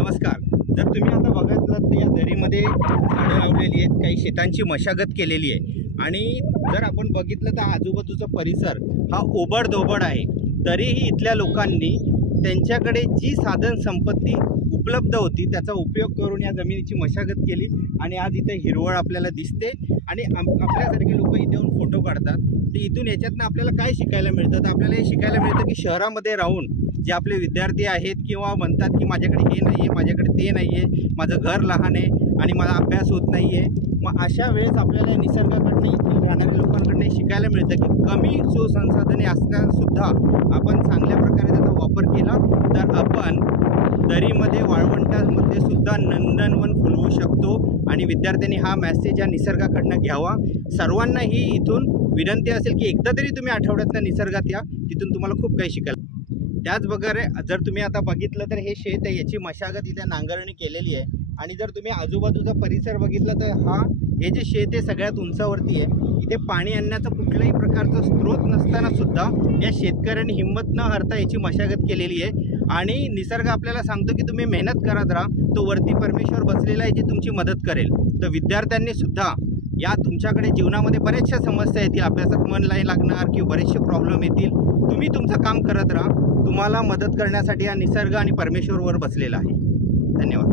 नमस्कार। जर तुम्ही आता बघितलं तर या दरीमध्ये झाडं लावलेली आहेत, काही शेतांची मशागत केलेली आहे आणि जर आपण बघितलं तर आजूबाजूचा परिसर हा ओबडधोबड आहे। तरीही इथल्या लोकांनी त्यांच्याकडे जी साधन संपत्ती उपलब्ध होती त्याचा उपयोग करून या जमिनीची मशागत केली आणि आज इथे हिरवळ आपल्याला दिसते आणि आपल्यासारखे लोक इथे येऊन फोटो काढतात। तर इथून याच्यातनं आपल्याला काय शिकायला मिळतं? तर आपल्याला हे शिकायला मिळतं की शहरामध्ये राहून जे आपले विद्यार्थी आहेत किंवा म्हणतात की माझ्याकडे हे नाही आहे, माझ्याकडे ते नाही आहे, माझं घर लहान आहे आणि मला अभ्यास होत नाही आहे, मग अशा वेळेस आपल्याला निसर्गाकडनं इथे राहणाऱ्या लोकांकडनं शिकायला मिळतं की कमी सुसंसाधने असतानासुद्धा आपण चांगल्या प्रकारे त्याचा वापर केला तर आपण दरीमध्ये वाळवंटामध्ये सुद्धा नंदनवन फुलवू शकतो। आणि विद्यार्थ्यांनी हा मेसेज या निसर्गाकडनं घ्यावा। सर्वांनाही इथून विनंती असेल की एकदा तरी तुम्ही आठवड्यातनं निसर्गात या, तिथून तुम्हाला खूप काही शिकायला। त्याचप्रकारे जर तुम्ही आता बघितलं तर हे शेत आहे, याची मशागत इथे नांगरणी केलेली आहे आणि जर तुम्ही आजूबाजूचा परिसर बघितला तर हे जे शेत आहे सगळ्यात उंचावरती आहे। इथे पाणी आणण्याचा कुठल्याही प्रकारचा स्रोत नसताना सुद्धा या शेतकऱ्यांनी हिंमत न हरता याची मशागत केलेली आहे आणि निसर्ग आपल्याला सांगतो की तुम्ही मेहनत करत राहा, तो वरती परमेश्वर बसलेला आहे जे तुमची मदत करेल। तर विद्यार्थ्यांनी सुद्धा या तुमच्याकडे जीवनामध्ये बऱ्याचशा समस्या येतील, अभ्यासात मन नाही लागणार किंवा बरेचसे प्रॉब्लेम येतील, तुम्ही तुमचं काम करत राहा, तुम्हाला मदत करण्यासाठी हा निसर्ग आणि परमेश्वरवर बसलेला आहे। धन्यवाद।